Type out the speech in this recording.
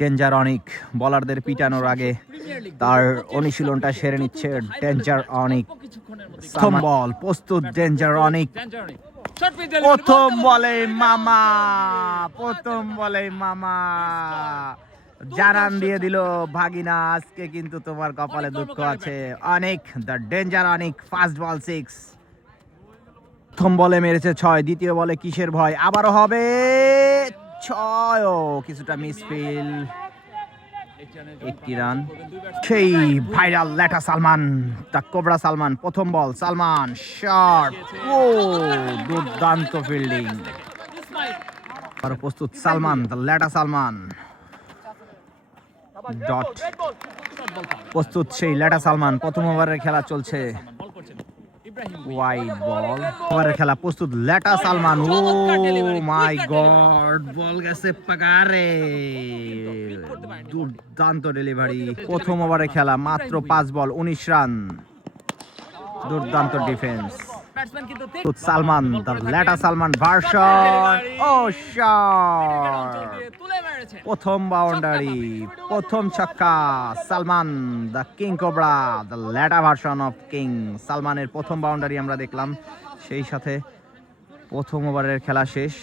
Danger অনিক বলারদের পিটানোর আগে তার অনুশীলনটা সেরে নিচ্ছে ডেঞ্জার অনিক। প্রথম বল প্রস্তুত ডেঞ্জার অনিক। প্রথম বলে মামা জানান দিয়ে দিল ভাগিনা, আজকে কিন্তু তোমার কপালে দুঃখ আছে। অনিক, দ্য ডেঞ্জার অনিক, ফার্স্ট বল 6। প্রথম বলে মেরেছে 6, দ্বিতীয় বলে কিসের ভয়, আবারও হবে 6, কিছুটা মিসফিল, 1 রান। সেই ভাইরাল ল্যাটা সালমান, দ্য কোবরা সালমান, প্রথম বল সালমান শট, ও দুর্দান্ত ফিল্ডিং। আর প্রস্তুত সালমান, দ্য ল্যাটা সালমান, ডট। প্রস্তুত সেই ল্যাটা সালমান, প্রথম ওভারের খেলা চলছে, ওয়াইড বল। ওভারের খেলা প্রস্তুত ল্যাটা সালমান, ও মাই গড, বল গেছে পাগারে, দুর্দান্ত ডেলিভারি। প্রথম ওভারে খেলা মাত্র 5 বল 19 রান, দুর্দান্ত ডিফেন্স। সালমান, দ্য ল্যাটা সালমান ভার্সন, ও শট, প্রথম বাউন্ডারি, প্রথম ছক্কা। Salman, the king cobra, the ল্যাটা ভার্সন অফ কিং সালমানের প্রথম বাউন্ডারি আমরা দেখলাম। সেই সাথে প্রথম ওভারের খেলা শেষ।